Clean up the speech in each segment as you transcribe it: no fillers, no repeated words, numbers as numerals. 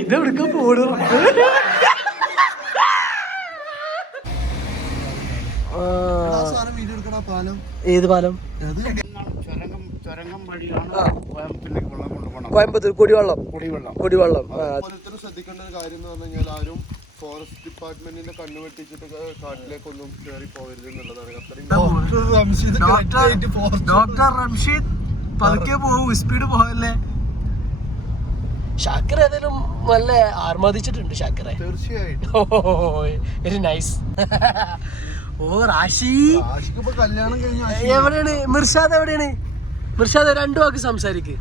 ഇതെടുക്ക പോടും. ഏത് പാലം? കോയമ്പത്തൂർ കുടിവെള്ളം. ശ്രദ്ധിക്കേണ്ട ഒരു കാര്യം എന്ന് പറഞ്ഞു കഴിഞ്ഞാൽ ആരും ഫോറസ്റ്റ് ഡിപ്പാർട്ട്മെന്റിന്റെ കണ്ണു വെട്ടിച്ചിട്ട് കാട്ടിലേക്കൊന്നും കയറി പോകരുത് എന്നുള്ളതാണ്. ഡോക്ടർ റംഷീദ് പതുക്കെ പോവും, സ്പീഡ് പോകല്ലേ. ഷാക്കിർ ഏതായാലും നല്ല ആർമാദിച്ചിട്ടുണ്ട് ഷാക്കിറെ, തീർച്ചയായിട്ടും. നൈസ്. ഓ റാഷി കല്യാണം കഴിഞ്ഞ എവിടെയാണ്? മിർഷാദ് എവിടെയാണ്? മിർഷാദ് രണ്ടു വാക്ക് സംസാരിക്ക്.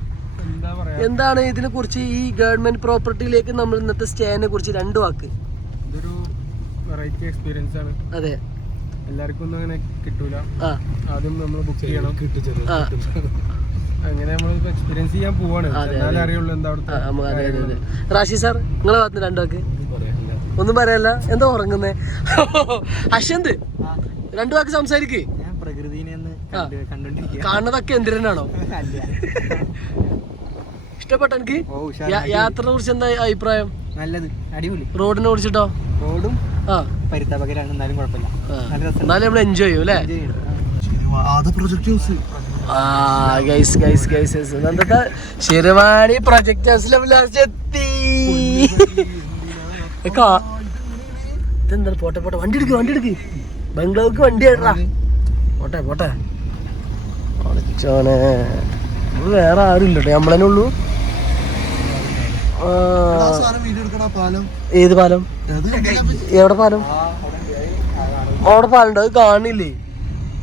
എന്താണ് ഇതിനെ കുറിച്ച്, ഈ ഗവൺമെന്റ് പ്രോപ്പർട്ടിയിലേക്ക് നമ്മൾ ഇന്നത്തെ സ്റ്റേനെ കുറിച്ച് രണ്ടു വാക്ക്. ഇതൊരു വെറൈറ്റി എക്സ്പീരിയൻസ് ആണ്. അതെ, എല്ലാവർക്കും ഒന്നും അങ്ങനെ കിട്ടൂല. ആദ്യം നമ്മൾ ബുക്ക് ചെയ്യണം, അങ്ങനെ നമ്മൾ എക്സ്പീരിയൻസ് ചെയ്യാൻ പോവാണ്. അറിയുള്ളൂ എന്താ അവിടുത്തെ. റാഷി സാർ നിങ്ങളെ ഭാഗത്ത് രണ്ടു വാക്ക്. ഒന്നും പറയാല്ല, എന്താ ഉറങ്ങുന്നേ? അശ്വന്ത് രണ്ടു വാക്ക് സംസാരിക്ക്. കാണുന്നതൊക്കെ എന്തിനാണോ? ഇഷ്ടപ്പെട്ട എനിക്ക് യാത്രയെ കുറിച്ച് എന്താ അഭിപ്രായം? നല്ലത്, അടിപൊളി. റോഡിനെ കുറിച്ചിട്ടോ? റോഡും പരിതാപകരമാണ്, എന്നാലും കുഴപ്പമില്ല. എന്നാലും നമ്മൾ എൻജോയ് ചെയ്യും അല്ലേ? ശിരവാണി പ്രൊജക്ട് ഹൗസിലെ എത്തി. ഇതെന്താ? പോട്ടെ വണ്ടി എടുക്ക്. ബംഗ്ലാവുക്ക് വണ്ടി ആയിട്ടാ. പോട്ടെ വേറെ ആരും ഇല്ലട്ടോ, നമ്മളന്നെ ഉള്ളൂ. ഏത് പാലം? എവിടെ പാലം? അവിടെ പാലുണ്ട്, അത് കാണില്ലേ?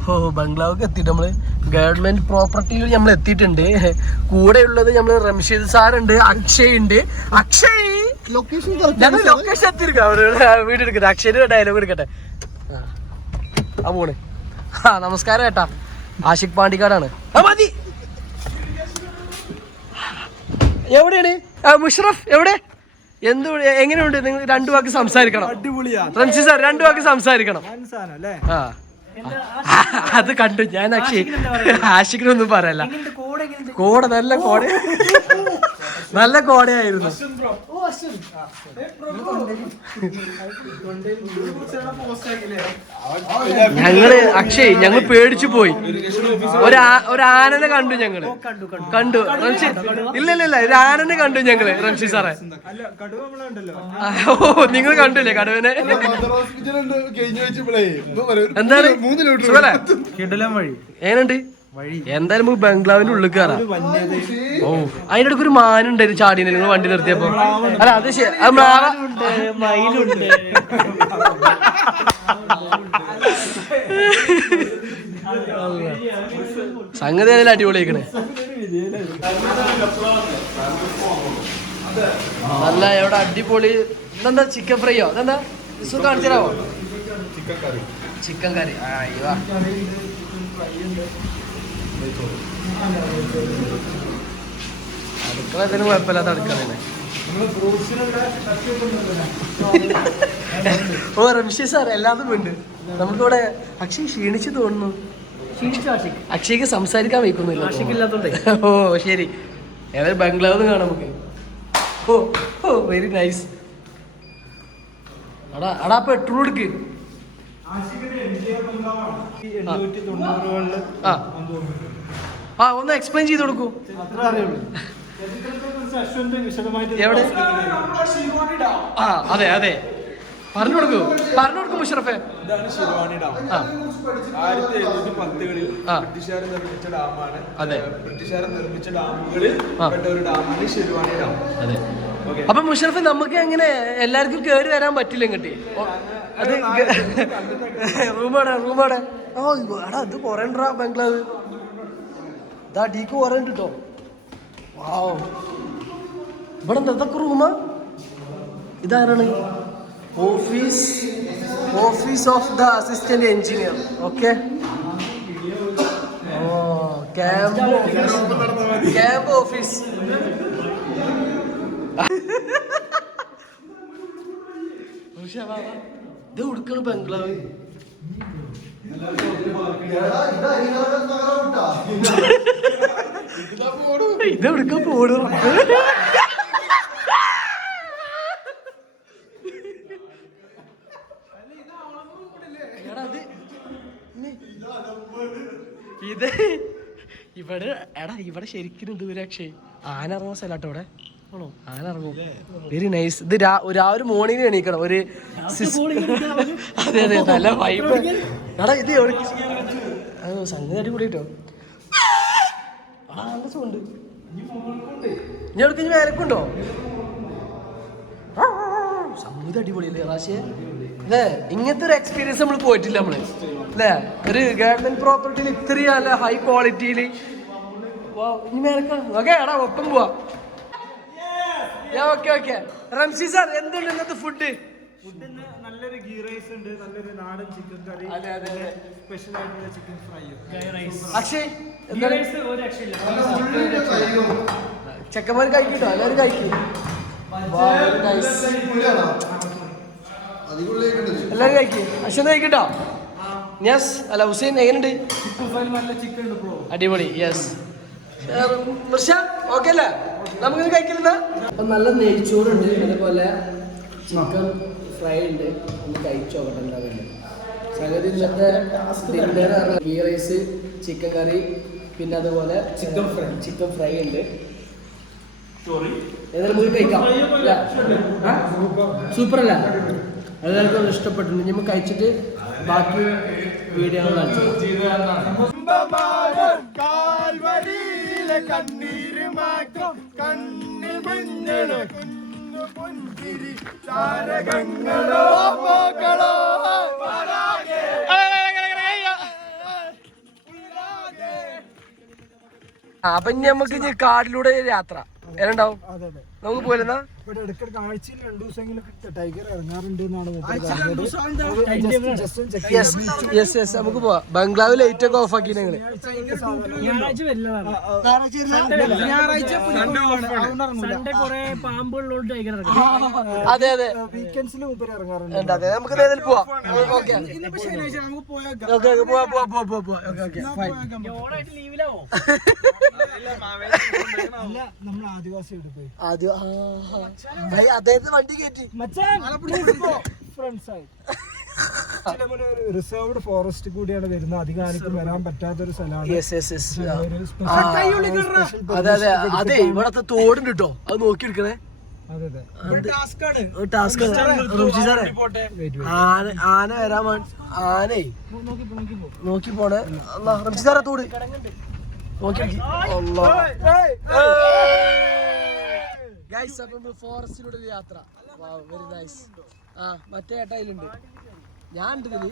ഓ ബംഗ്ലാവൊക്കെ എത്തിയിട്ട് നമ്മള് ഗവൺമെന്റ് പ്രോപ്പർട്ടിയിൽ നമ്മൾ എത്തിയിട്ടുണ്ട്. കൂടെ ഉള്ളത് നമ്മള് റംഷീദ് സാറുണ്ട്, അക്ഷയ് ഉണ്ട്. അക്ഷയ് ഞങ്ങൾ ലൊക്കേഷൻ എത്തിയിരിക്കാം, വീട് എടുക്കട്ടെ. അക്ഷയ് ഡയലോഗ് എടുക്കട്ടെ. പോണ്. നമസ്കാരം ഏട്ടാ, ആഷിഖ് പാണ്ടിക്കാടാണ്. മതി. എവിടെയാണ് മുഷറഫ്? എവിടെ? എങ്ങനെയുണ്ട്? നിങ്ങൾ രണ്ടു വാക്ക് സംസാരിക്കണം. റംഷി സാർ രണ്ടു വാക്ക് സംസാരിക്കണം. അത് കണ്ടു ഞാൻ. ആഷിഖിനൊന്നും പറയല്ല. കോട നല്ല കോടയായിരുന്നു. ഞങ്ങൾ പേടിച്ചു പോയി. ഒരാനനെ കണ്ടു ഞങ്ങള്. ഇല്ല ഒരു ആനനെ കണ്ടു ഞങ്ങള്. റംഷി സാറേ, ഓ നിങ്ങൾ കണ്ടില്ലേ കടുവനെ? എന്താണ് എങ്ങനെയുണ്ട്? എന്തായാലും നമുക്ക് ബംഗ്ലാവിന്റെ ഉള്ളിൽ കയറാം. ഓ അതിന്റെ അടുക്ക് ഒരു മാനുണ്ടായിരുന്നു ചാടിനെ നിങ്ങൾ വണ്ടി നിർത്തിയപ്പോ. അല്ല അത് സംഗതി അതിൽ അടിപൊളിയാക്കണേ. നല്ല എവിടെ അടിപൊളി. ഇതെന്താ ചിക്കൻ ഫ്രൈയോ? അതെന്താ കാണിച്ചു തരാമോ? ചിക്കൻ കറി. അടുക്കള ഇതിന് കുഴപ്പമില്ലാത്ത അടുക്കളയാണ്. ഓ റംഷി സാർ എല്ലാതും ഉണ്ട് നമുക്കിവിടെ. അക്ഷയ് ക്ഷീണിച്ചു തോന്നുന്നു. അക്ഷയ്ക്ക് സംസാരിക്കാൻ വയ്ക്കുന്നില്ല. ഓ ശരി, ഏതായാലും ബംഗ്ലാവ് കാണാം നമുക്ക്. ഓ വെരി നൈസ്. അടാ പെട്രോൾ എടുക്ക്. ഒന്ന് എക്സ്പ്ലെയിൻ ചെയ്ത് കൊടുക്കൂ. എവിടെ? അതെ പറഞ്ഞു കൊടുക്കൂ മുഷറഫെ. ബ്രിട്ടീഷുകാർ നിർമ്മിച്ച ഡാമാണ്. അതെ, ബ്രിട്ടീഷുകാർ നിർമ്മിച്ച ഡാമുകളിൽ ഒരു ഡാമാണ് ശിരുവാണി ഡാം. അതെ. അപ്പൊ മുഷറഫ് നമുക്ക് എങ്ങനെ എല്ലാവർക്കും കേറി വരാൻ പറ്റില്ല ഇങ്ങോട്ട്? അത് റൂമാണ്. ഓ എടാ ഇത് കുറേണ്ടാ ബംഗ്ലാവ്. ഇതാ ഡീക്ക് കുറേ ഉണ്ട് കേട്ടോ. ഇവിടെ എന്താ ഇതൊക്കെ റൂമാ? ഇതാരാണ്? Office of the assistant engineer. Okay. Camp office. ഇത് കൊടുക്കണ ബംഗ്ലാവ്. ഇതെവിടുക്ക പോടും ഇത് ഇവിടെ എടാ ഇവിടെ ശരിക്കും ഉണ്ട് രക്ഷേ ആന ഇറങ്ങുന്ന സ്ഥലട്ടോ ഇവിടെ ആണോ ആന ഇറങ്ങും വെരി നൈസ് ഇത് ഒരു മോർണിംഗ് എണീക്കണം ഒരു അതെ അതെ നല്ല വൈബ് എടാ ഇത് എവിടെ സംഗതി അടിപൊളിട്ടോ ആ നല്ല സുഖമുണ്ട് ഇനി എവിടെ ഇനി മേലക്കുണ്ടോ സംഗതി അടിപൊളിയല്ലേ റാശിയെ അല്ലേ ഇങ്ങനത്തെ ഒരു എക്സ്പീരിയൻസ് നമ്മൾ പോയിട്ടില്ല നമ്മള് അല്ലേ ഒരു ഗവൺമെന്റ് പ്രോപ്പർട്ടിയിൽ ഇത്രയും നല്ല ഹൈ ക്വാളിറ്റിയിൽ ഇനി മേലക്കാണ് ഓക്കെ എടാ ഒപ്പം പോവാ ഓക്കെ ഓക്കെ റംസി സാർ എന്തുണ്ട് ഇന്നത്തെ ഫുഡ് നല്ലൊരു ഗീ റൈസ് ഉണ്ട്, നല്ലൊരു നാടൻ ചിക്കൻ കറി, സ്പെഷ്യൽ ആയിട്ടുള്ള ചിക്കൻ ഫ്രൈ. അക്ഷയ് ചെക്കന്മാർ കഴിക്കട്ടോ എല്ലാവരും കഴിക്കും എല്ലാവരും കഴിക്കും അശ്വന്ത് കഴിക്കട്ടോ യെസ് അല്ല ഹുസൈൻ എങ്ങനെയുണ്ട് അടിപൊളി യെസ് മിർഷ ഓക്കെ അല്ലേ നമുക്കിത് കഴിക്കില്ല നല്ല നെയ്ച്ചോറുണ്ട് അതേപോലെ ചിക്കൻ ഫ്രൈ ഉണ്ട് ഒന്ന് കഴിച്ചു നോക്കട്ടെ എന്താ സംഗതി ഇന്നത്തെ ഡിന്നർ ഗീ റൈസ് ചിക്കൻ കറി പിന്നെ അതുപോലെ ചിക്കൻ ഫ്രൈ ഉണ്ട് ഏതായാലും നമുക്ക് കഴിക്കാം സൂപ്പർ അല്ല എല്ലാവർക്കും ഇഷ്ടപ്പെട്ടിട്ടുണ്ട് ഇനി നമുക്ക് കഴിച്ചിട്ട് ബാക്കി വീഡിയോ കണ്ണീര് മാത്രം കണ്ണിൽ മഞ്ഞളോ പുഞ്ചിരി താരകങ്ങളോ മക്കളോ അപ്പൊ നമുക്ക് ഇനി കാടിലൂടെ യാത്ര എന്നുണ്ടാവും നമുക്ക് പോലെന്നാ ഇവിടെ ഇടയ്ക്കിടയ്ക്ക് ആഴ്ചയിൽ 2 ദിവസമെങ്കിലും ടൈഗർ ഇറങ്ങാറുണ്ട് എന്നാണ് നമുക്ക് പോവാം ബംഗ്ലാവ് ലൈറ്റ് ഒക്കെ ഓഫ് ആക്കി ഞങ്ങള് അതെ അതെ വീക്കെൻഡ്സിൽ മുമ്പ് ഇറങ്ങാറുണ്ട്. അതെ നമുക്ക് നേരിൽ പോവാം നമ്മൾ ആദിവാസിയോട് പോയി അദ്ദേഹത്തിന് വണ്ടി കയറ്റി റിസർവ്ഡ് ഫോറസ്റ്റ് കൂടിയാണ് വരുന്നത്. അധികം ആർക്കും വരാൻ പറ്റാത്തൊരു സ്ഥലമാണ്. അതെ അതെ അതെ ഇവിടത്തെ തോടുണ്ട് കേട്ടോ അത് നോക്കി എടുക്കണേ ആന വരാൻ ആനേ നോക്കി പോണേ റംസി സാറേ തോട് നോക്കി ഗൈസ് അപ്പം ഫോറസ്റ്റിലൂടെ ഒരു യാത്ര വെരി നൈസ് മറ്റേ ഏട്ടായിലുണ്ട് ഞാൻ ഉണ്ട് ഇതില്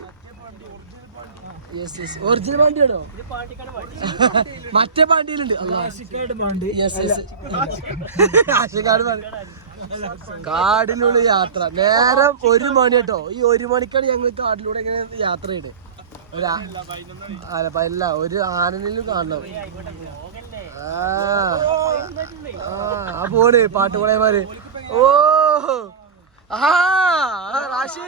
യെസ് യെസ് ഒറിജിനൽ പാണ്ടിയാണോ മറ്റേ പാണ്ടിയിലുണ്ട് കാടിലുള്ള യാത്ര നേരം 1 മണി കേട്ടോ ഈ 1 മണിക്കാണ് ഞങ്ങൾ കാടിലൂടെ ഇങ്ങനെ യാത്ര ചെയ്ത് അല്ല ഒരു ആനനിലും കാണണം ആ പോണ് പാട്ടുകൂടെമാര് ഓ ആ റാഷി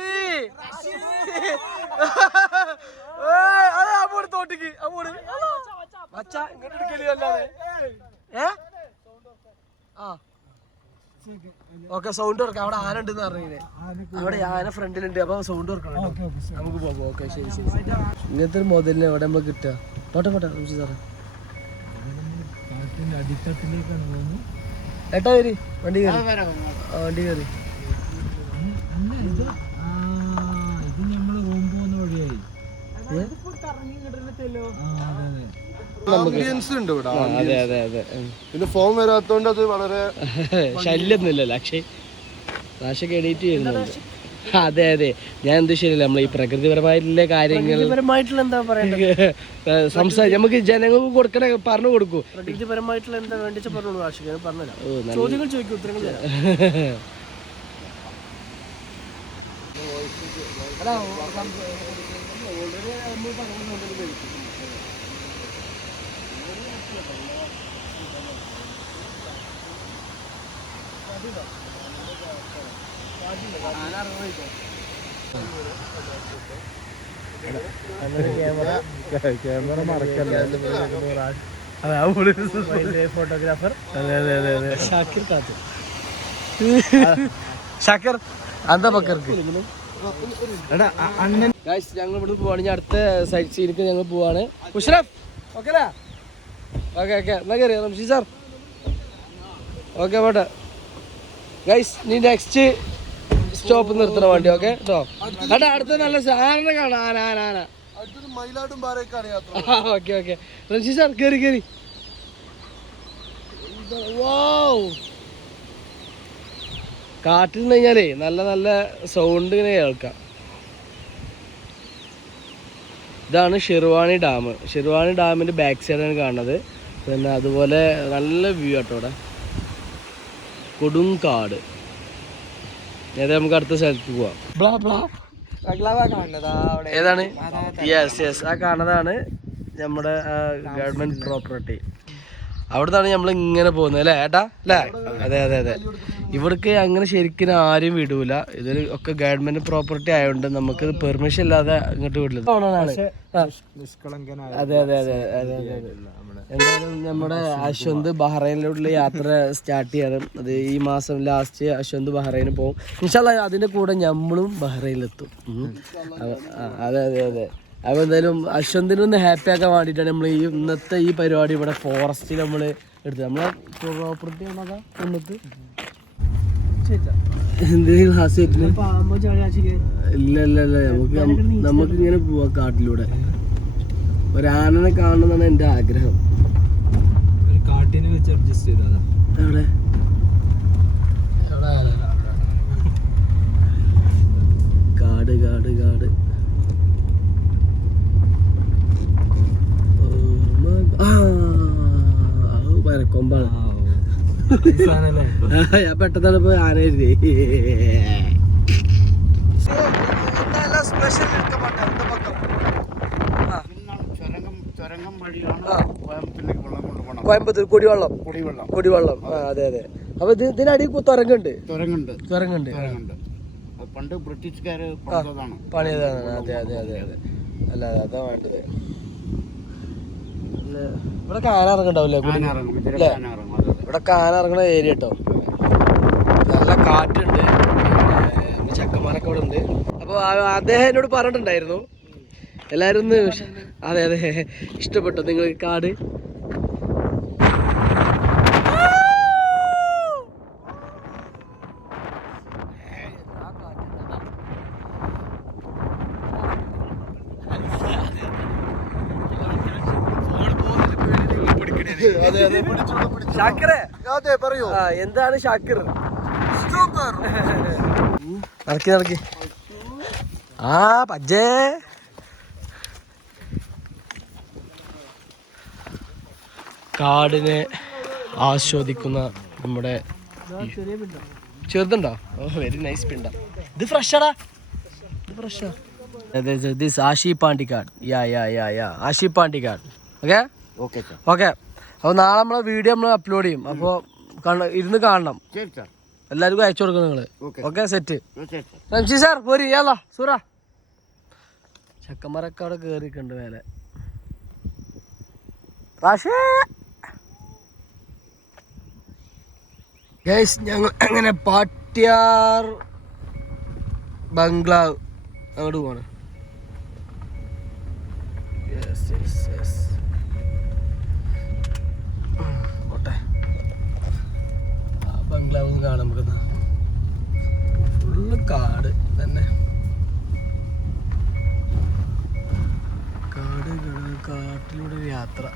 ആ പോണ് തോട്ടിക്ക് ആ പോണ് മച്ച ഇങ്ങോട്ട് എടുക്കല് അല്ലാതെ ആ ഓക്കെ സൗണ്ട് തുറക്കാം അവിടെ ആന ഉണ്ടെന്ന് പറഞ്ഞേ അവിടെ ആന ഫ്രണ്ടിലുണ്ട് അപ്പൊ സൗണ്ട് തുറക്കണം നമുക്ക് പോകാം ഓക്കെ ശരി ശരി ഇങ്ങനത്തെ ഒരു മുതലിന് എവിടെ നമ്മൾ കിട്ടുക പോട്ടെ പോട്ടെ സാറേ ഏട്ടാ വരി വണ്ടി കയറി വണ്ടി കയറി ഇത് നമ്മള് റൂം പോകുന്ന വഴിയായി. ആംബിയൻസ് ഉണ്ട് ഇവിടെ. അതെ അതെ അതെ പിന്നെ ഫോൺ വരാത്തോണ്ട് അത് വളരെ ശല്യൊന്നുമില്ലല്ലോ അക്ഷയ് എഡിറ്റ് ചെയ്യുന്നുണ്ട് അതെ അതെ ഞാൻ എന്ത് ശരിയല്ല നമ്മൾ ഈ പ്രകൃതിപരമായിട്ടുള്ള കാര്യങ്ങൾ എന്താ സംസാരിച്ച് നമുക്ക് ജനങ്ങൾക്ക് കൊടുക്കണ പറഞ്ഞു കൊടുക്കൂ പ്രകൃതിപരമായിട്ടുള്ള എന്താ വേണ്ടി പറഞ്ഞോളൂ ആശിക്കാൻ പറഞ്ഞുതരാം ചോദ്യങ്ങൾ ചോദിക്കും ഉത്തരങ്ങൾ ക്യാമറ മറക്കല്ലേ. ഫോട്ടോഗ്രാഫർ. അതെ അതെ അതെ അതെ. ഷാക്കിർ കാത്ത്. ഷാക്കിർ എന്താ പക്കർക്ക് അണ്ണൻ ഞങ്ങൾ ഇവിടുന്ന് പോവാണ്. ഇനി അടുത്ത സൈറ്റ് സീനിക്ക് ഞങ്ങൾ പോവാണ്. മുഷറഫ് ഓക്കെ അല്ലേ? ഓക്കെ ഓക്കെ എന്നാ കയറി റംഷി സാർ. ഓക്കെ പോട്ടെ ഗൈസ്. നീ നെക്സ്റ്റ് സ്റ്റോപ്പ് നിർത്തണ വണ്ടി. ഓക്കെ കേട്ടോ. കേട്ടോ അടുത്ത നല്ല ആന കാണാം. ആന ആന ആന. മയിലാടും പാറയ്ക്കാണ് യാത്ര. ഓക്കെ ഓക്കെ റംഷി സാർ കയറി കയറി. കാട്ടിൽ നിന്ന് കഴിഞ്ഞാലേ നല്ല നല്ല സൗണ്ട് ഇങ്ങനെ കേൾക്കാം. ഇതാണ് ഷിർവാണി ഡാം. ഷിർവാണി ഡാമിൻ്റെ ബാക്ക് സൈഡാണ് കാണുന്നത്. പിന്നെ അതുപോലെ നല്ല വ്യൂ ആട്ടോ ഇവിടെ. കൊടുങ്കാട്. ഏതാ നമുക്ക് അടുത്ത സ്ഥലത്ത് പോവാം. ബ്ലാ ബ്ലാ ഏതാണ്? യെസ് യെസ് ആ കാണുന്നതാണ് നമ്മുടെ ഗവൺമെൻറ് പ്രോപ്പർട്ടി. അവിടുന്നാണ് നമ്മൾ ഇങ്ങനെ പോകുന്നത് അല്ലേ ഏട്ടാ അല്ലേ? അതെ അതെ അതെ. ഇവിടേക്ക് അങ്ങനെ ശരിക്കും ആരും വിടൂല. ഇതൊരു ഒക്കെ ഗവൺമെന്റ് പ്രോപ്പർട്ടി ആയതുകൊണ്ട് നമുക്ക് പെർമിഷൻ ഇല്ലാതെ ഇങ്ങോട്ട് വിടില്ല. അതെ അതെ അതെ അതെ അതെ. എന്തായാലും നമ്മുടെ അശ്വന്ത് ബഹ്റൈനിലോട്ടുള്ള യാത്ര സ്റ്റാർട്ട് ചെയ്യണം. അത് ഈ മാസം ലാസ്റ്റ് അശ്വന്ത് ബഹ്റൈന് പോകും. ഇൻഷാല്ലാ അതിന്റെ കൂടെ നമ്മളും ബഹ്റൈനിലെത്തും. അതെ അതെ അതെ. അപ്പോൾ എന്തായാലും അശ്വന്തിനൊന്ന് ഹാപ്പി ആക്കാൻ വേണ്ടിയിട്ടാണ് നമ്മൾ ഈ ഇന്നത്തെ ഈ പരിപാടി ഇവിടെ ഫോറസ്റ്റിൽ നമ്മൾ എടുത്തത്. നമ്മളെ പ്രോപ്പർട്ടി ആണതാ എന്നിട്ട് എന്തെങ്കിലും ഹാസ്യത്തിന് ഇല്ല ഇല്ല ഇല്ല. നമുക്ക് ഇങ്ങനെ പോവാം കാട്ടിലൂടെ. ഒരാനനെ കാണണമെന്നാണ് എൻ്റെ ആഗ്രഹം. കാട്ടിനെ വെച്ച് അഡ്ജസ്റ്റ് ചെയ്തതാ. എവിടെ കാട് കാട് കാട്. മരക്കൊമ്പാണ്. ഞാൻ പെട്ടെന്നാണ് പോയി ആന എഴുതി. കോയമ്പത്തൂർ കുടിവെള്ളം. കുടിവെള്ളം അതെ അതെ. അപ്പൊ ഇതിനടി തുരങ്കുണ്ട്. പണ്ട് ബ്രിട്ടീഷുകാര് പണിയതാണ്. അതെ അതെ അതെ അതെ. അല്ല അതാ വേണ്ടത്. ഇവിടെ കാന ഇറങ്ങണ്ടാവില്ലേ? ഇവിടെ കാന ഇറങ്ങണ ഏരിയ കേട്ടോ. നല്ല കാറ്റുണ്ട്. ചക്കന്മാരൊക്കെ ഇവിടെ ഉണ്ട്. അപ്പോൾ അദ്ദേഹം എന്നോട് പറഞ്ഞിട്ടുണ്ടായിരുന്നു എല്ലാവരും ഒന്ന്. അതെ അതെ ഇഷ്ടപ്പെട്ടോ നിങ്ങൾ കാട്? ഷാക്കിറേ പറയൂ എന്താണ് ഷാക്കിർ? നടക്കി നടക്കി. ആ പജ്ജേ കാടിനെ ആസ്വദിക്കുന്ന നമ്മുടെ ചെറുതുണ്ടോ? ഓ വെരി നൈസ് പിണ്ട. ഇത് ഫ്രഷാടാ. ഇത് ഫ്രഷാ. This Ashi Pandikkad. Yeah Ashi Pandikkad. Okay okay okay. അപ്പോൾ നാളെ നമ്മളെ വീഡിയോ നമ്മൾ അപ്ലോഡ് ചെയ്യും. അപ്പോൾ ഇരുന്ന് കാണണം. എല്ലാവർക്കും അയച്ചു കൊടുക്കും നിങ്ങൾ. Okay set. റംഷി സാർ പോരി. യാ സൂറ. ചക്കന്മാരൊക്കെ അവിടെ കയറിയിട്ടുണ്ട് മേലെ. ഗൈസ് ഞങ്ങൾ അങ്ങനെ പാട്യാർ ബംഗ്ലാവ് അങ്ങോട്ട് പോവാണ്. പോട്ടെ. ബംഗ്ലാവ് ഒന്ന് കാണാം നമുക്ക്. ഫുള്ള് കാട് തന്നെ. കാട്ടിലൂടെ ഒരു യാത്ര.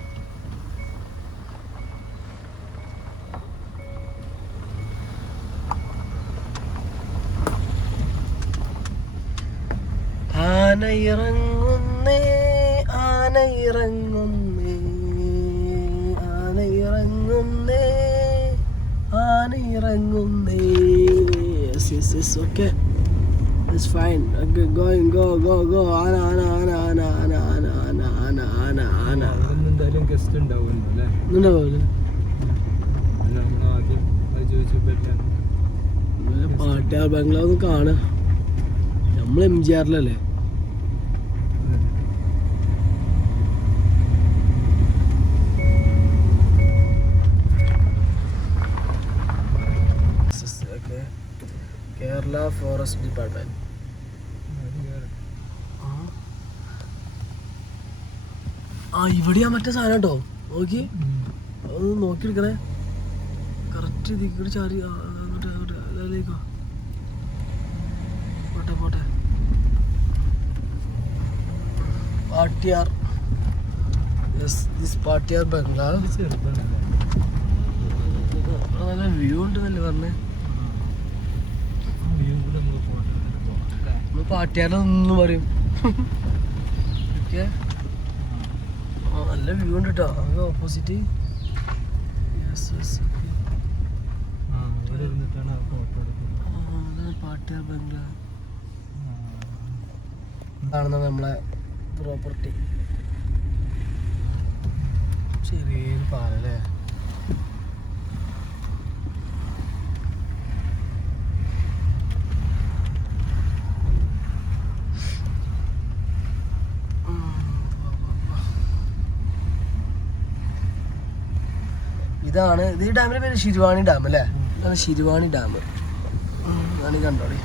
ആനയിറങ്ങുന്നേ ആനയിറങ്ങുന്നേ ആനയിറങ്ങുന്നേ ആനയിറങ്ങുന്നേ. Yes, okay. It's fine. Okay, going, go. Ana. എന്തായാലും ഗസ്റ്റ് ഉണ്ടാവുമല്ലോ അല്ലേ? ഉണ്ടാവില്ല. ആദ്യം പാട്യാർ ബംഗ്ലാവ് കാണാം. നമ്മൾ MGR-ലല്ലേ? Forest department. ആ ഇവിടെയാ മറ്റേ സാധനം കേട്ടോ, നോക്കി അതൊന്ന് നോക്കിയെടുക്കണേ. കറക്റ്റ് ഇതിക്കൂടെ ചാരി അതിലേക്കോ പോട്ടെ പോട്ടെ. പാട്ടിയാർ, പാട്ടിയാർ ബംഗ്ലാവ്. നല്ല വ്യൂ ഉണ്ടെന്നല്ലേ പറഞ്ഞേ. നമ്മൾ പാട്ടിയാറൊന്നും പറയും. ഓക്കെ, നല്ല വ്യൂ ഉണ്ട് കേട്ടോ. അത് ഓപ്പോസിറ്റ്. പാട്ടിയാർ ബംഗ്ലാവ് കാണുന്നത് നമ്മളെ പ്രോപ്പർട്ടി. ചെറിയൊരു പാലല്ലേ. ഇതാണ് ഇത്. ഈ ഡാമിന്റെ പേര് ശിരുവാണി ഡാം അല്ലേ? ഇതാണ് ശിരുവാണി ഡാം. ഇതാണ് കണ്ടോളി,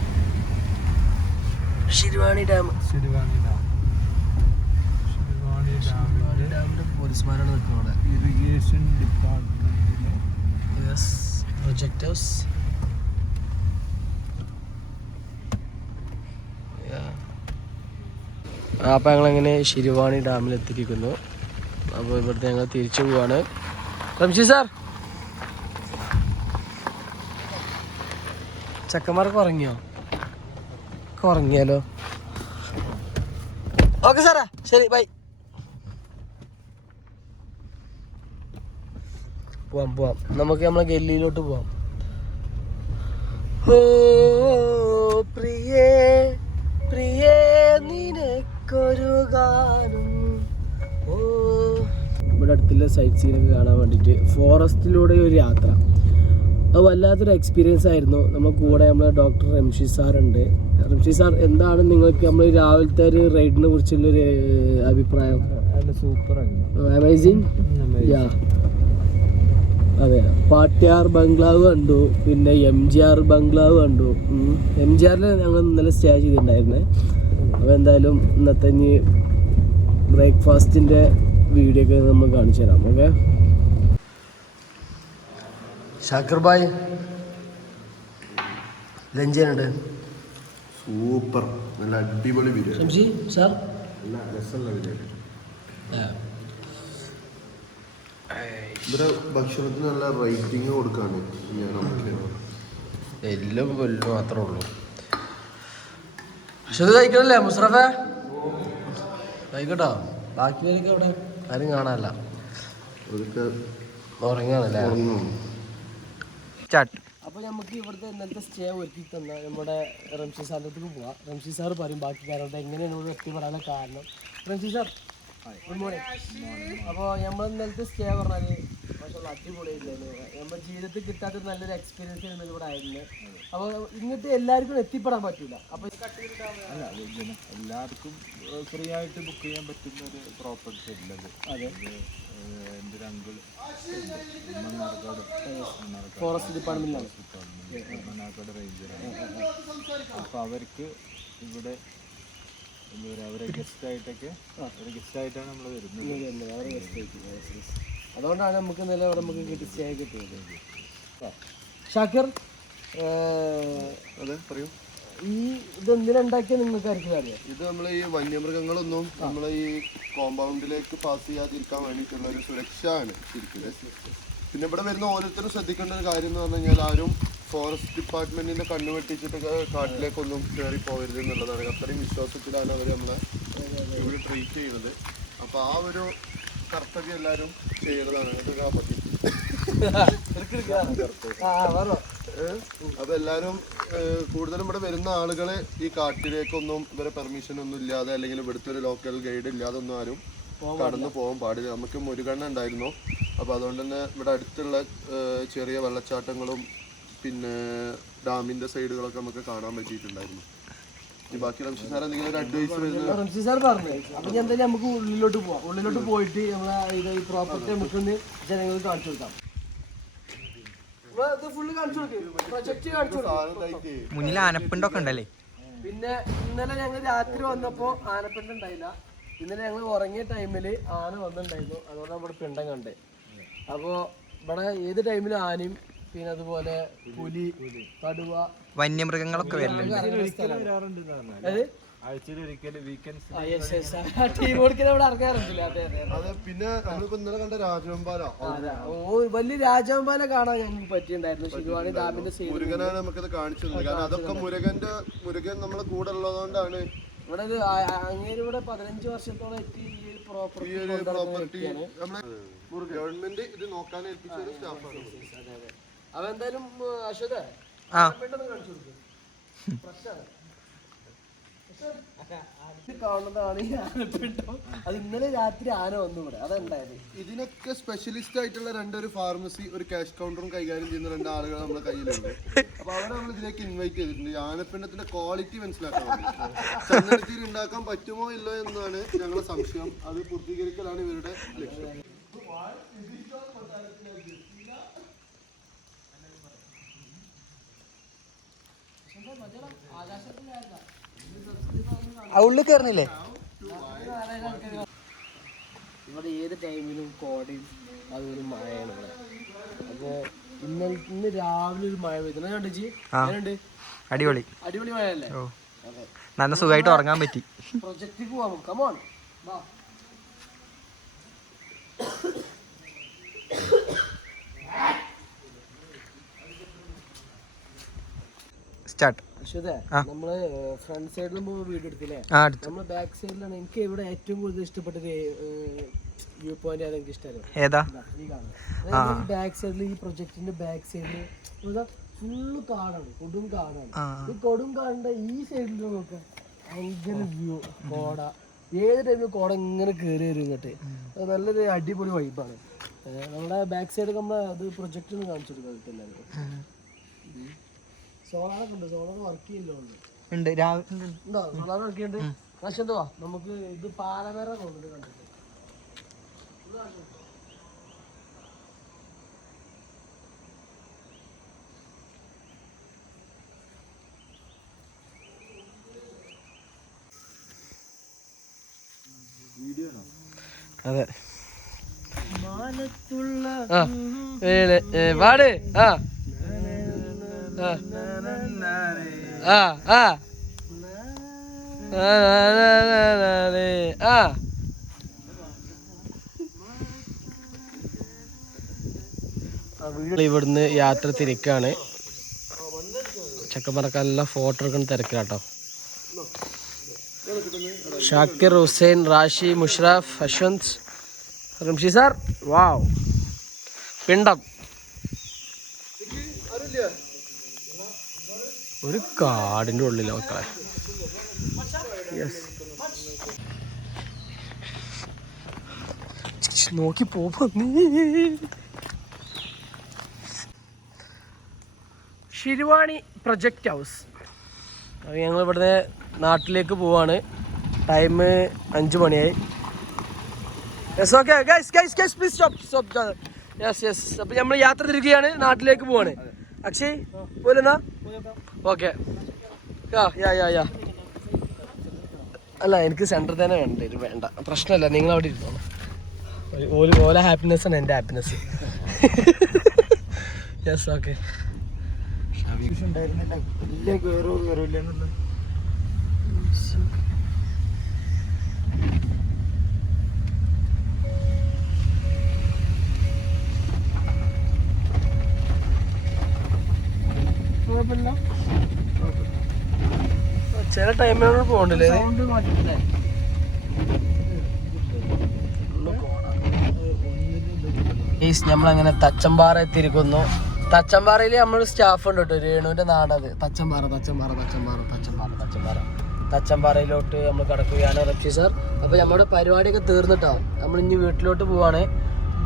ശിരുവാണി ഡാം. ഡാമിന്റെ പോലീസുമാരാണ് നിൽക്കുന്നത് അവിടെ. ഇറിഗേഷൻ ഡിപ്പാർട്ട്മെന്റിലെ പ്രൊജക്ടേഴ്സ്. അപ്പോൾ ഞങ്ങളങ്ങനെ ശിരുവാണി ഡാമിൽ എത്തിയിരിക്കുന്നു. അപ്പോൾ ഇവിടുത്തെ ഞങ്ങൾ തിരിച്ചു പോവാണ്. റംഷി സാർ, ചെക്കന്മാരൊക്കെ ഉറങ്ങിയോ? ഉറങ്ങിയാലോ. ഓക്കെ സാറേ, ശരി, ബൈ. പോവാം നമുക്ക് നമ്മളെ ഗല്ലിയിലോട്ട് പോവാം. ഓ പ്രിയേ പ്രിയേ നിനക്കൊരു ഗാനം. ഓ ഇവിടെ അടുത്തുള്ള സൈറ്റ് സീനൊക്കെ കാണാൻ വേണ്ടിയിട്ട് ഫോറസ്റ്റിലൂടെ ഒരു യാത്ര, അത് വല്ലാത്തൊരു എക്സ്പീരിയൻസ് ആയിരുന്നു. നമ്മൾ കൂടെ നമ്മളെ ഡോക്ടർ റംഷി സാറുണ്ട്. റംഷി സാർ, എന്താണ് നിങ്ങൾക്ക് നമ്മൾ രാവിലത്തെ ഒരു റൈഡിനെ കുറിച്ചുള്ളൊരു അഭിപ്രായം? Super amazing. യാ അതെ, പാട്ടിയാർ ബംഗ്ലാവ് കണ്ടു, പിന്നെ MGR ബംഗ്ലാവ് കണ്ടു. MGRൽ ഞങ്ങൾ ഇന്നലെ സ്റ്റേ ചെയ്തിട്ടുണ്ടായിരുന്നേ. അപ്പോൾ എന്തായാലും ഇന്നത്തെ ബ്രേക്ക്ഫാസ്റ്റിൻ്റെ വീഡിയോ ഒക്കെ നമ്മൾ കാണിച്ചു തരാം. ഓക്കെ ഷാക്കിർ ഭായ്, ലഞ്ച് ചെയ്യാനുണ്ട്. സൂപ്പർ, നല്ല അടിപൊളി ബിരിയാണി. ശംസി സാർ, നല്ല രസമുള്ള ബിരിയാണി. ഇവിടെ ഭക്ഷണത്തിന് നല്ല റേറ്റിംഗ് കൊടുക്കാണ് ഞാൻ. നമുക്ക് എല്ലാം കൊല്ലം മാത്രമേ ഉള്ളൂ. പക്ഷെ ഇത് കഴിക്കണല്ലേ മുസ്റഫേ? കഴിക്കട്ടോ. ബാക്കി പേരൊക്കെ അവിടെ ആരും കാണാനല്ല, ഉറങ്ങാണല്ലേ. അപ്പോൾ നമുക്ക് ഇവിടുത്തെ ഇന്നത്തെ സ്റ്റേ ഒരുക്കി തന്ന നമ്മുടെ റംഷി സാറിൻ്റെ അടുത്തേക്ക് പോവാം. റംഷി സാർ പറയും ബാക്കി കാര്യങ്ങൾ എങ്ങനെയാണ് ഇവിടെ എത്തിപ്പെടാനുള്ള കാരണം. Ramshi sir, good morning. അപ്പോൾ നമ്മൾ ഇന്നലത്തെ സ്റ്റേ പറഞ്ഞാൽ അടിപൊളിയായിരുന്നു. നമ്മുടെ ജീവിതത്തിൽ കിട്ടാത്തൊരു നല്ലൊരു എക്സ്പീരിയൻസ് ആയിരുന്നു ഇവിടെ ആയിരുന്നു. അപ്പോൾ ഇങ്ങോട്ട് എല്ലാവർക്കും എത്തിപ്പെടാൻ പറ്റില്ല. അപ്പോൾ എല്ലാവർക്കും ഫ്രീ ആയിട്ട് ബുക്ക് ചെയ്യാൻ പറ്റുന്ന ഒരു പ്രോപ്പർട്ടി ഉള്ളത്. അതെ, എൻ്റെ ഒരു അങ്കിൾ ഫോറസ്റ്റ് ഡിപ്പാർട്ട്മെന്റിലാണ്, മണ്ണാർക്കാട് റേഞ്ചറാണ്. അപ്പോൾ അവർക്ക് ഇവിടെ എന്താ പറയുക, അവരെ ഗസ്റ്റായിട്ടാണ് നമ്മൾ വരുന്നത്. അതുകൊണ്ടാണ് നമുക്ക് ഇന്നലെ നമുക്ക് കിട്ടി സ്റ്റേ കിട്ടിയത്. ഷാക്കിർ, അതെ പറയൂ. ഈ ഇതെന്തിനുണ്ടാക്കിയ നിങ്ങൾക്ക് ആർക്കും അറിയാം? ഇത് നമ്മൾ ഈ വന്യമൃഗങ്ങളൊന്നും നമ്മളെ ഈ കോമ്പൗണ്ടിലേക്ക് പാസ് ചെയ്യാതിരിക്കാൻ വേണ്ടിയിട്ടുള്ള ഒരു സുരക്ഷ ആണ് ശരിക്കും. പിന്നെ ഇവിടെ വരുന്ന ഓരോരുത്തരും ശ്രദ്ധിക്കേണ്ട ഒരു കാര്യം എന്ന് പറഞ്ഞു കഴിഞ്ഞാൽ ആരും ഫോറസ്റ്റ് ഡിപ്പാർട്ട്മെന്റിന്റെ കണ്ണു വെട്ടിച്ചിട്ട് കാട്ടിലേക്കൊന്നും കയറി പോകരുത് എന്നുള്ളതാണ്. അത്രയും വിശ്വാസത്തിലാണ് അവർ നമ്മളെ ഇവിടെ ട്രീറ്റ് ചെയ്യുന്നത്. അപ്പോൾ ആ ഒരു കർത്തവ്യം എല്ലാവരും ചെയ്യുന്നതാണ്. അപ്പൊ എല്ലാവരും കൂടുതലും ഇവിടെ വരുന്ന ആളുകളെ ഈ കാട്ടിലേക്കൊന്നും ഇവരെ പെർമിഷൻ ഒന്നും ഇല്ലാതെ അല്ലെങ്കിൽ ഇവിടുത്തെ ഒരു ലോക്കൽ ഗൈഡ് ഇല്ലാതെ ഒന്നും ആരും കടന്നു പോകാൻ പാടില്ല. നമുക്ക് മുരുകണ്ണ ഉണ്ടായിരുന്നു. അപ്പോൾ അതുകൊണ്ട് തന്നെ ഇവിടെ അടുത്തുള്ള ചെറിയ വെള്ളച്ചാട്ടങ്ങളും പിന്നെ ഡാമിന്റെ സൈഡുകളൊക്കെ നമുക്ക് കാണാൻ പറ്റിയിട്ടുണ്ടായിരുന്നു. ഈ ബാക്കി റംഷി സാർ എന്തെങ്കിലും ഒരു അഡ്വൈസ് വരുന്നത്? റംഷി സാർ പറഞ്ഞു. അപ്പൊ ഞാൻ എന്തായാലും നമുക്ക് ഉള്ളിലോട്ട് പോവാം. ഉള്ളിലോട്ട് പോയിട്ട് നമ്മളെ ഈ പ്രോപ്പർട്ടി നമുക്കൊന്ന് ജനങ്ങൾക്ക് കാണിച്ചു കൊടുക്കാം. ഫുള്ള് കാണിച്ചു കൊടുക്കും, പ്രൊജക്ട് കാണിച്ചു കൊടുക്കും. മുന്നിൽ ആനപ്പിണ്ടൊക്കെ ഉണ്ടല്ലേ. പിന്നെ ഇന്നലെ ഞങ്ങൾ രാത്രി വന്നപ്പോ ആനപ്പിണ്ടം ഉണ്ടായില്ല. ഇന്നലെ ഞങ്ങൾ ഉറങ്ങിയ ടൈമില് ആന വന്നിട്ടുണ്ടായിരുന്നു, അതുകൊണ്ട് നമ്മുടെ പിണ്ടം കണ്ടേ. അപ്പോ ഇവിടെ ഏത് ടൈമിലും ആനയും പിന്നെ അതുപോലെ പുലി, കടുവ, വന്യമൃഗങ്ങളൊക്കെ വരലുണ്ട്. പിന്നെ നമ്മളിപ്പോ ഇന്നലെ കണ്ട രാജവെമ്പാല വലിയ രാജവെമ്പാല കാണാൻ ഞങ്ങൾക്ക് പറ്റിയിട്ടുണ്ടായിരുന്നു ശിരുവാണി ഡാമിന്റെ മുരുകനാണ് നമുക്കത് കാണിച്ചു തന്നത്. കാരണം അതൊക്കെ മുരുകൻ നമ്മളെ കൂടെ ഉള്ളതുകൊണ്ടാണ് ഇവിടെ അങ്ങനെ ഇവിടെ 15 വർഷത്തോളം എത്തി ഈ പ്രോപ്പർട്ടി നമ്മളെ ഗവൺമെന്റ് ഇത് നോക്കാൻ ഏൽപ്പിച്ച ഒരു സ്റ്റാഫാണ്. അവ എന്തായാലും അശ്വത കാണിച്ചു കൊടുക്കും. കാണുന്നതാണ് ഈ ആനപ്പിണ്ടം. അത് ഇന്നലെ രാത്രി ആന വന്നു ഇവിടെ, അതുണ്ടായത്. ഇതിനൊക്കെ സ്പെഷ്യലിസ്റ്റ് ആയിട്ടുള്ള രണ്ടൊരു ഫാർമസി, ഒരു ക്യാഷ് കൗണ്ടറും കൈകാര്യം ചെയ്യുന്ന 2 ആളുകൾ നമ്മുടെ കയ്യിലുണ്ട്. അപ്പൊ അവരെ നമ്മൾ ഇതിലേക്ക് ഇൻവൈറ്റ് ചെയ്തിട്ടുണ്ട്. ഈ ആനപ്പിണ്ടത്തിന്റെ ക്വാളിറ്റി മനസ്സിലാക്കാൻ വേണ്ടി ചന്ദനത്തിൽ ഉണ്ടാക്കാൻ പറ്റുമോ ഇല്ലോ എന്നാണ് ഞങ്ങളുടെ സംശയം. അത് പൂർത്തീകരിക്കലാണ് ഇവരുടെ ലക്ഷ്യം. ഉള്ളിൽ കയറുന്നില്ലേ? ഇവിടെ ഏത് ടൈമിലും കോടയും അതൊരു മഴയാണ് ഇവിടെ. അപ്പോ ഇന്ന് രാവിലെ ഒരു മഴ പെയ്തു കണ്ടിട്ട്. അടിപൊളി അടിപൊളി മഴയല്ലേ? നല്ല സുഖമായിട്ട് ഉറങ്ങാൻ പറ്റി. പ്രൊജക്റ്റിക്ക് പോവാം, കമോൺ വാ. സ്റ്റാർട്ട്. നമ്മള് ഫ്രണ്ട് സൈഡിലും വീഡിയോ എടുത്തില്ലേ? നമ്മള് ബാക്ക് സൈഡിലാണ്. എനിക്ക് ഇവിടെ ഏറ്റവും കൂടുതൽ ഇഷ്ടപ്പെട്ടത് വ്യൂ പോയിന്റ് അതെനിക്ക് ഇഷ്ടമായിരുന്നു. ഏതാ? ഈ ബാക്ക് സൈഡിൽ, ഈ പ്രൊജക്ടിന്റെ ബാക്ക് സൈഡില് ഫുള്ള് കാടാണ്, കൊടും കാടാണ്. ഈ കൊടും കാടിന്റെ ഈ സൈഡിൽ നോക്കാം, ഭയങ്കര വ്യൂ. കോട ഏത് ടൈമിലും കോട ഇങ്ങനെ കയറി വരും ഇങ്ങോട്ട്. നല്ലൊരു അടിപൊളി വൈബാണ്. നമ്മുടെ ബാക്ക് സൈഡ് നമ്മളെ അത് പ്രൊജക്ട് കാണിച്ചു കൊടുക്കാം എല്ലാവർക്കും. സോളാറൊക്കെ ഉണ്ട്, സോളാർ വർക്ക് ചെയ്യലുണ്ട്. ഉണ്ടോ സോളാർ വർക്ക് ചെയ്യുന്നുണ്ട്? പക്ഷെ എന്തുവാ നമുക്ക് ഇത് പാലമേറ കൊണ്ടിട്ട് കണ്ടിട്ട്. അതെ പാട്. ഇവിടുന്ന് യാത്ര തിരിക്കാണ്. ചക്കമറക്കാനെല്ലാം ഫോട്ടോ എടുക്കുന്ന തിരക്കിലാട്ടോ. ഷാക്കിർ, ഹുസൈൻ, റാഷി, മുഷ്റഫ്, അശ്വന്ത്, റംഷി സാർ. വാവ്, പിണ്ടം ഒരു കാടിന്റെ ഉള്ളില മക്കളെ. നോക്കി പോവാ. Siruvani project house. അത് ഞങ്ങൾ ഇവിടുന്ന് നാട്ടിലേക്ക് പോവാണ്. ടൈം 5 മണിയായി. Yes, okay guys guys guys please stop. Yes yes. അപ്പോൾ നമ്മൾ യാത്ര തിരിക്കുകയാണ്, നാട്ടിലേക്ക് പോവാണ്. അക്ഷയ് പോലെന്നാ? ഓക്കെ. യാ അല്ല, എനിക്ക് സെൻറ്റർ തന്നെ വേണ്ട, പ്രശ്നമല്ല. നിങ്ങൾ അവിടെ ഇരുന്നോളൂ. ഓല ഹാപ്പിനെസ് ആണ് എൻ്റെ ഹാപ്പിനെസ്. Yes, okay. ചില ടൈമിനോട് പോകണ്ടല്ലേ? നമ്മളങ്ങനെ തച്ചമ്പാറ എത്തിയിരിക്കുന്നു. തച്ചമ്പാറയിൽ നമ്മളൊരു സ്റ്റാഫ് ഉണ്ട് കേട്ടോ, രേണുവിന്റെ നാടത്. തച്ചമ്പാറയിലോട്ട് നമ്മൾ കിടക്കുകയാണ് റബ്ഷി സാർ. അപ്പോൾ നമ്മുടെ പരിപാടിയൊക്കെ തീർന്നിട്ടാവും, നമ്മൾ ഇനി വീട്ടിലോട്ട് പോവാണ്.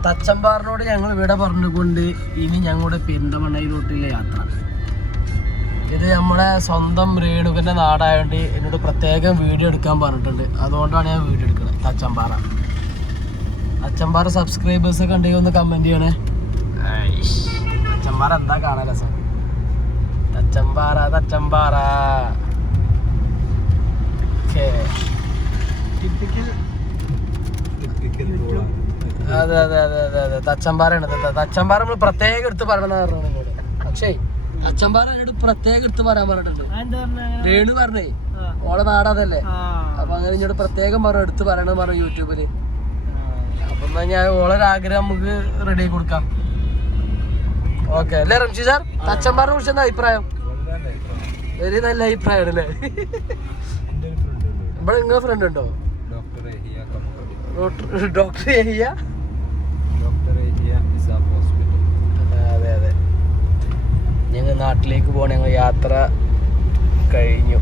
തച്ചമ്പാറിനോട് ഞങ്ങൾ ഇവിടെ പറഞ്ഞുകൊണ്ട് ഇനി ഞങ്ങളുടെ പെരിന്തമണ്ണയിലോട്ടുള്ള യാത്ര. ഇത് നമ്മുടെ സ്വന്തം രേണുവിൻ്റെ നാടായതുകൊണ്ട് എന്നോട് പ്രത്യേകം വീഡിയോ എടുക്കാൻ പറഞ്ഞിട്ടുണ്ട്. അതുകൊണ്ടാണ് ഞാൻ വീഡിയോ എടുക്കുന്നത്. തച്ചമ്പാറ സബ്സ്ക്രൈബേഴ്സൊക്കെ ഉണ്ടെങ്കിൽ ഒന്ന് കമൻറ്റ് ചെയ്യണേ. തച്ചമ്പാറ എന്താ കാണാൻ രസം. തച്ചമ്പാറ അതെ തച്ചമ്പാറയാണ്. തച്ചമ്പാറ നമ്മൾ പ്രത്യേകം എടുത്ത് പറയണമെന്ന് പറഞ്ഞു. പക്ഷേ തച്ചമ്പാറ എന്നോട് പ്രത്യേകം എടുത്ത് പറയാൻ പറഞ്ഞിട്ടുണ്ട്. രേണു പറഞ്ഞേ ഓളെ നാടതല്ലേ, അപ്പൊ അങ്ങനെ ഇങ്ങോട്ട് പ്രത്യേകം പറഞ്ഞു എടുത്ത് പറയണമെന്ന് പറഞ്ഞു യൂട്യൂബില്. അപ്പൊ എന്നാ ഞാൻ ഓളൊരാഗ്രഹം നമുക്ക് റെഡി ആക്കി കൊടുക്കാം. ഓക്കെ അല്ലേ റംഷി സാർ? തച്ചമ്പാറിനെ കുറിച്ച് എന്താ അഭിപ്രായം? വെരി നല്ല അഭിപ്രായമാണ് അല്ലേ? ഇവിടെ നിങ്ങളെ ഫ്രണ്ട് ഉണ്ടോ? ഡോക്ടർ ഏഹിയ. അതെ ഞങ്ങൾ നാട്ടിലേക്ക് പോകണം. ഞങ്ങൾ യാത്ര കഴിഞ്ഞു.